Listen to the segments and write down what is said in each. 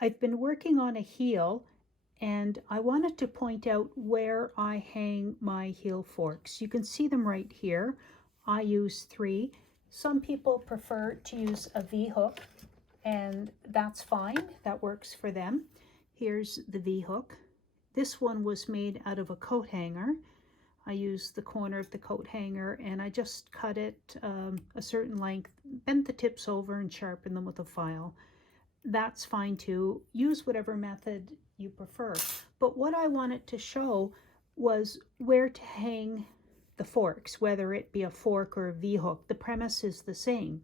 I've been working on a heel and I wanted to point out where I hang my heel forks. You can see them right here. I use 3. Some people prefer to use a V-hook, and that's fine. That works for them. Here's the V-hook. This one was made out of a coat hanger. I used the corner of the coat hanger and I just cut it a certain length, bent the tips over and sharpened them with a file. That's fine too. Use whatever method you prefer. But what I wanted to show was where to hang the forks, whether it be a fork or a V-hook. The premise is the same.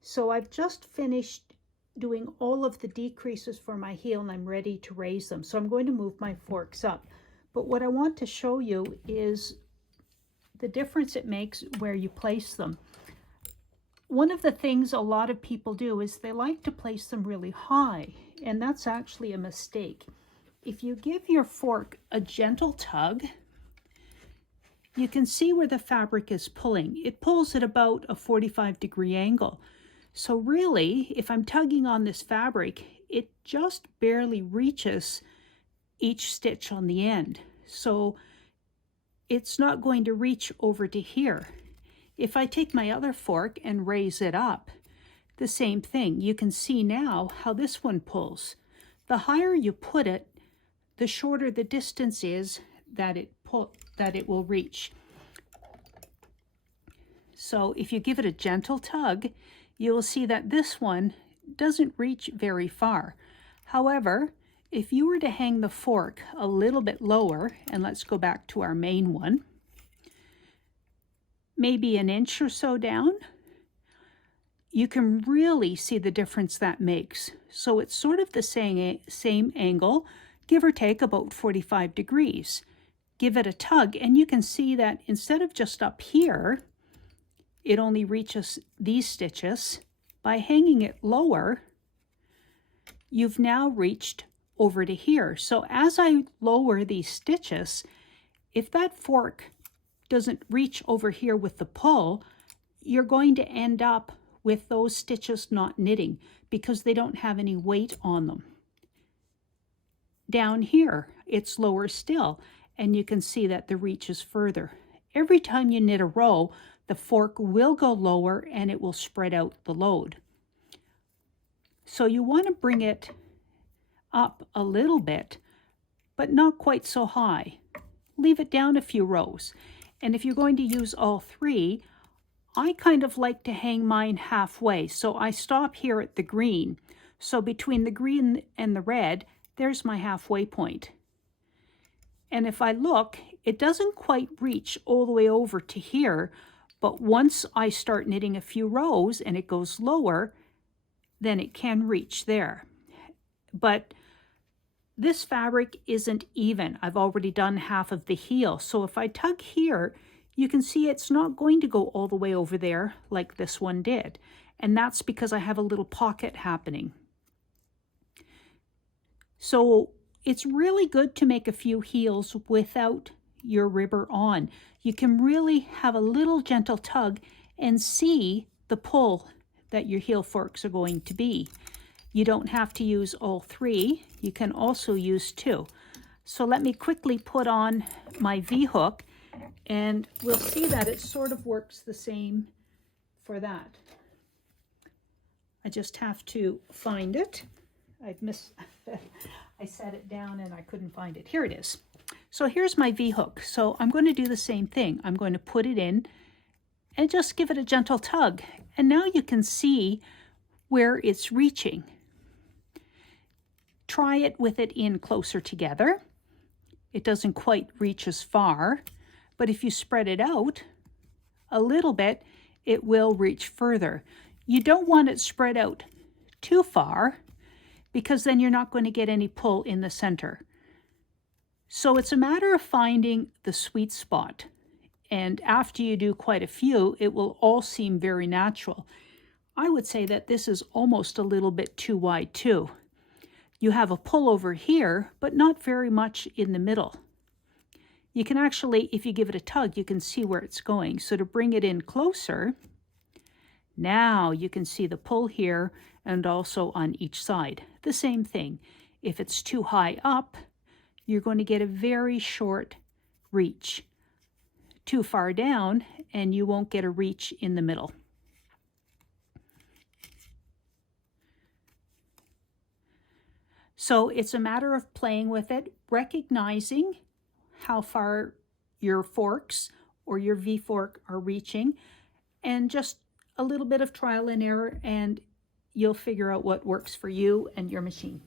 So I've just finished doing all of the decreases for my heel and I'm ready to raise them. So I'm going to move my forks up. But what I want to show you is the difference it makes where you place them. One of the things a lot of people do is they like to place them really high, and that's actually a mistake. If you give your fork a gentle tug, you can see where the fabric is pulling. It pulls at about a 45-degree angle. So really, if I'm tugging on this fabric, it just barely reaches each stitch on the end. So it's not going to reach over to here. If I take my other fork and raise it up, the same thing. You can see now how this one pulls. The higher you put it, the shorter the distance is that it will reach. So if you give it a gentle tug, you will see that this one doesn't reach very far. However, if you were to hang the fork a little bit lower, and let's go back to our main one, maybe an inch or so down, you can really see the difference that makes. So it's sort of the same angle, give or take about 45 degrees. Give it a tug and you can see that instead of just up here, it only reaches these stitches. By hanging it lower, you've now reached over to here. So as I lower these stitches, if that fork doesn't reach over here with the pull, you're going to end up with those stitches not knitting because they don't have any weight on them. Down here, it's lower still, and you can see that the reach is further. Every time you knit a row, the fork will go lower and it will spread out the load. So you want to bring it up a little bit, but not quite so high. Leave it down a few rows. And if you're going to use all 3, I kind of like to hang mine halfway. So I stop here at the green. So between the green and the red, there's my halfway point. And if I look, it doesn't quite reach all the way over to here, but once I start knitting a few rows and it goes lower, then it can reach there. But this fabric isn't even. I've already done half of the heel. So if I tug here, you can see it's not going to go all the way over there like this one did. And that's because I have a little pocket happening. So it's really good to make a few heels without your ribber on. You can really have a little gentle tug and see the pull that your heel forks are going to be. You don't have to use all 3. You can also use 2. So let me quickly put on my V-hook and we'll see that it sort of works the same for that. I just have to find it. I set it down and I couldn't find it. Here it is. So here's my V-hook. So I'm going to do the same thing. I'm going to put it in and just give it a gentle tug. And now you can see where it's reaching. Try it with it in closer together. It doesn't quite reach as far, but if you spread it out a little bit, it will reach further. You don't want it spread out too far because then you're not going to get any pull in the center. So it's a matter of finding the sweet spot. And after you do quite a few, it will all seem very natural. I would say that this is almost a little bit too wide too. You have a pull over here, but not very much in the middle. You can actually, if you give it a tug, you can see where it's going. So to bring it in closer, Now you can see the pull here and also on each side. The same thing. If it's too high up, you're going to get a very short reach. Too far down, and you won't get a reach in the middle. So it's a matter of playing with it, recognizing how far your forks or your V-fork are reaching, and just a little bit of trial and error, and you'll figure out what works for you and your machine.